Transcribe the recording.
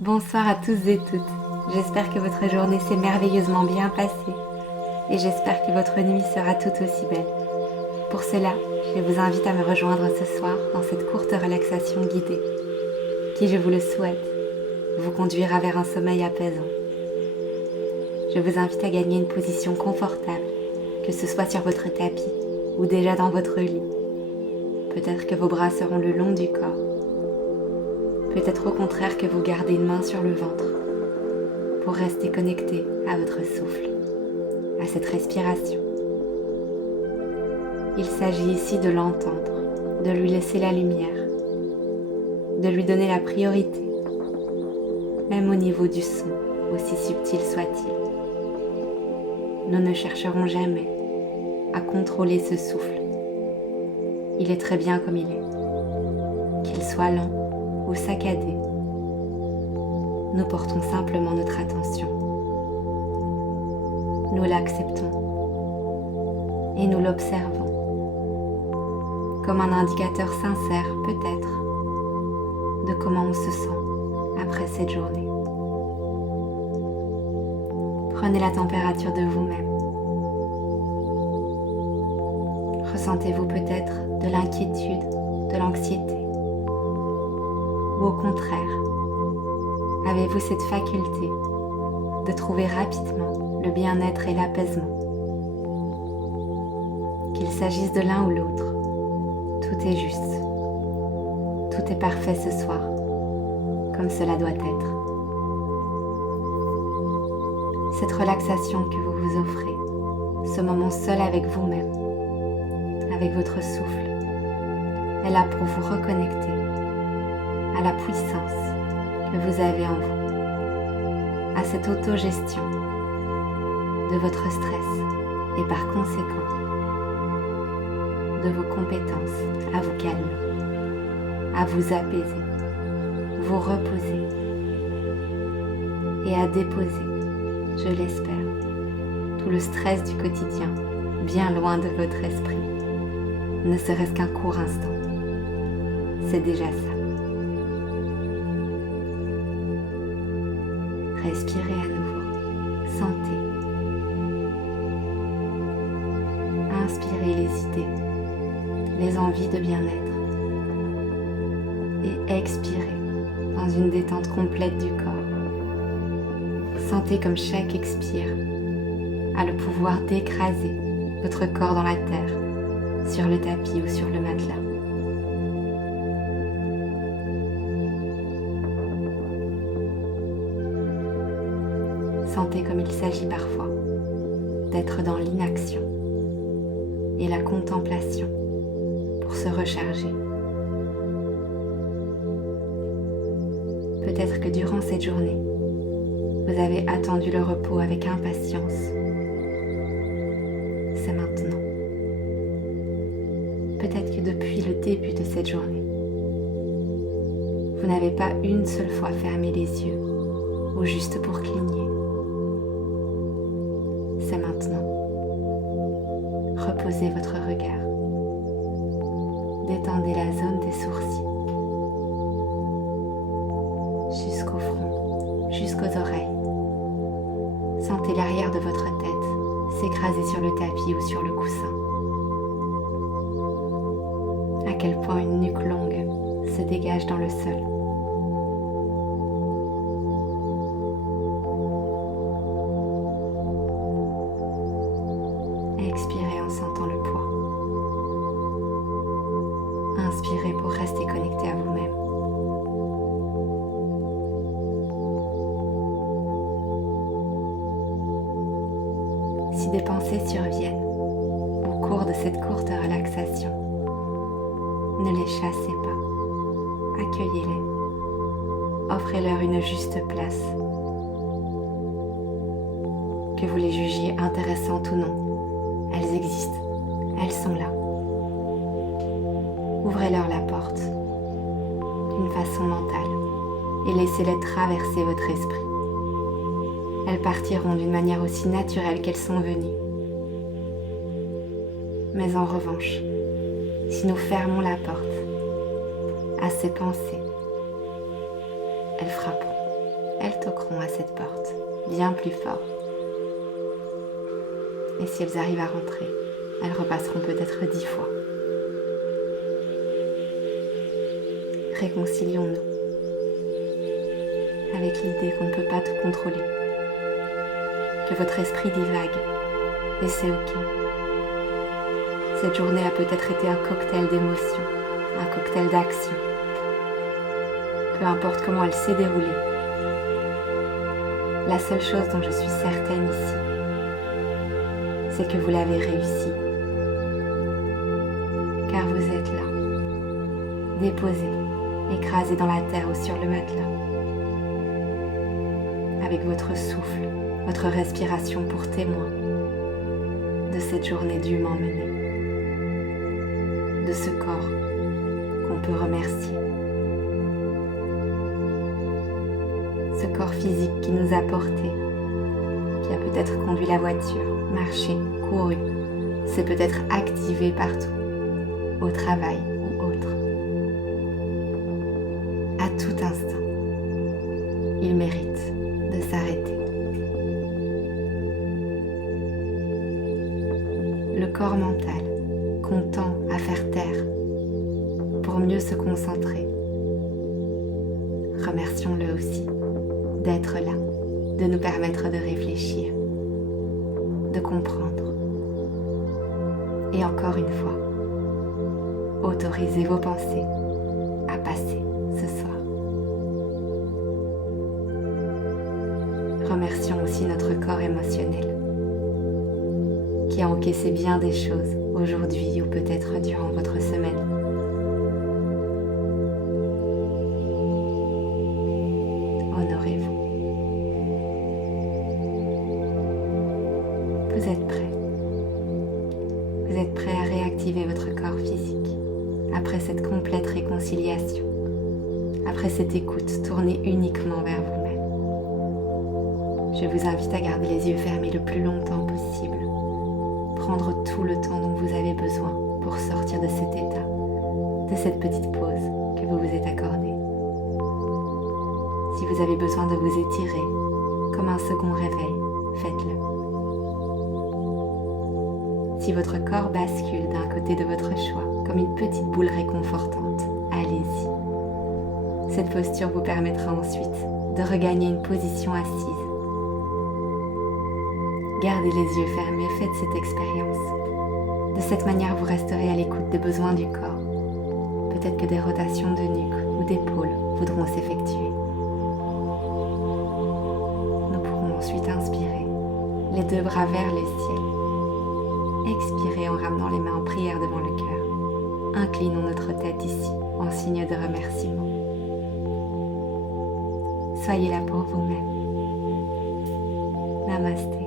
Bonsoir à tous et toutes. J'espère que votre journée s'est merveilleusement bien passée et j'espère que votre nuit sera tout aussi belle. Pour cela, je vous invite à me rejoindre ce soir dans cette courte relaxation guidée qui, je vous le souhaite, vous conduira vers un sommeil apaisant. Je vous invite à gagner une position confortable, que ce soit sur votre tapis ou déjà dans votre lit. Peut-être que vos bras seront le long du corps. Peut-être au contraire que vous gardez une main sur le ventre pour rester connecté à votre souffle, à cette respiration. Il s'agit ici de l'entendre, de lui laisser la lumière, de lui donner la priorité, même au niveau du son, aussi subtil soit-il. Nous ne chercherons jamais à contrôler ce souffle. Il est très bien comme il est, qu'il soit lent ou saccadé. Nous portons simplement notre attention. Nous l'acceptons et nous l'observons comme un indicateur sincère peut-être de comment on se sent après cette journée. Prenez la température de vous-même. Ressentez-vous peut-être de l'inquiétude, de l'anxiété? Ou au contraire, avez-vous cette faculté de trouver rapidement le bien-être et l'apaisement? Qu'il s'agisse de l'un ou l'autre, tout est juste. Tout est parfait ce soir, comme cela doit être. Cette relaxation que vous vous offrez, ce moment seul avec vous-même, avec votre souffle, est là pour vous reconnecter à la puissance que vous avez en vous, à cette autogestion de votre stress et par conséquent de vos compétences à vous calmer, à vous apaiser, vous reposer et à déposer, je l'espère, tout le stress du quotidien bien loin de votre esprit, ne serait-ce qu'un court instant. C'est déjà ça. Respirez à nouveau, sentez. Inspirez les idées, les envies de bien-être. Et expirez dans une détente complète du corps. Sentez comme chaque expire a le pouvoir d'écraser votre corps dans la terre, sur le tapis ou sur le matelas. Sentez comme il s'agit parfois d'être dans l'inaction et la contemplation pour se recharger. Peut-être que durant cette journée, vous avez attendu le repos avec impatience. C'est maintenant. Peut-être que depuis le début de cette journée, vous n'avez pas une seule fois fermé les yeux ou juste pour cligner. C'est maintenant. Reposez votre regard. Détendez la zone des sourcils. Jusqu'au front, jusqu'aux oreilles. Sentez l'arrière de votre tête s'écraser sur le tapis ou sur le coussin. À quel point une nuque longue se dégage dans le sol. Expirez en sentant le poids. Inspirez pour rester connecté à vous-même. Si des pensées surviennent au cours de cette courte relaxation, ne les chassez pas, accueillez-les, offrez-leur une juste place. Que vous les jugiez intéressantes ou non, elles existent, elles sont là. Ouvrez-leur la porte d'une façon mentale et laissez-les traverser votre esprit. Elles partiront d'une manière aussi naturelle qu'elles sont venues. Mais en revanche, si nous fermons la porte à ces pensées, elles frapperont. elles toqueront à cette porte, bien plus fort. Et si elles arrivent à rentrer, elles repasseront peut-être 10 fois. Réconcilions-nous avec l'idée qu'on ne peut pas tout contrôler, que votre esprit divague, et c'est ok. Cette journée a peut-être été un cocktail d'émotions, un cocktail d'actions. Peu importe comment elle s'est déroulée. La seule chose dont je suis certaine ici, c'est que vous l'avez réussi. Car vous êtes là, déposé, écrasé dans la terre ou sur le matelas. Avec votre souffle, votre respiration pour témoin de cette journée dûment menée. De ce corps qu'on peut remercier. Ce corps physique qui nous a portés, qui a peut-être conduit la voiture, marché, couru, s'est peut-être activé partout, au travail ou autre. À tout instant, il mérite de s'arrêter. Le corps mental, qu'on tend à faire taire pour mieux se concentrer. Remercions-le aussi d'être là, de nous permettre de réfléchir, de comprendre. Et encore une fois, autorisez vos pensées à passer ce soir. Remercions aussi notre corps émotionnel qui a encaissé bien des choses aujourd'hui ou peut-être durant votre semaine. Honorez-vous. Vous êtes prêt. Vous êtes prêt à réactiver votre corps physique après cette complète réconciliation, après cette écoute tournée uniquement vers vous-même. Je vous invite à garder les yeux fermés le plus longtemps possible. Prendre tout le temps dont vous avez besoin pour sortir de cet état, de cette petite pause que vous vous êtes accordée. Si vous avez besoin de vous étirer, comme un second réveil, faites-le. Si votre corps bascule d'un côté de votre choix, comme une petite boule réconfortante, allez-y. Cette posture vous permettra ensuite de regagner une position assise. Gardez les yeux fermés, faites cette expérience. De cette manière, vous resterez à l'écoute des besoins du corps. Peut-être que des rotations de nuque ou d'épaule voudront s'effectuer. Nous pourrons ensuite inspirer, les deux bras vers le ciel. Expirez en ramenant les mains en prière devant le cœur. Inclinons notre tête ici, en signe de remerciement. Soyez là pour vous-même. Namasté.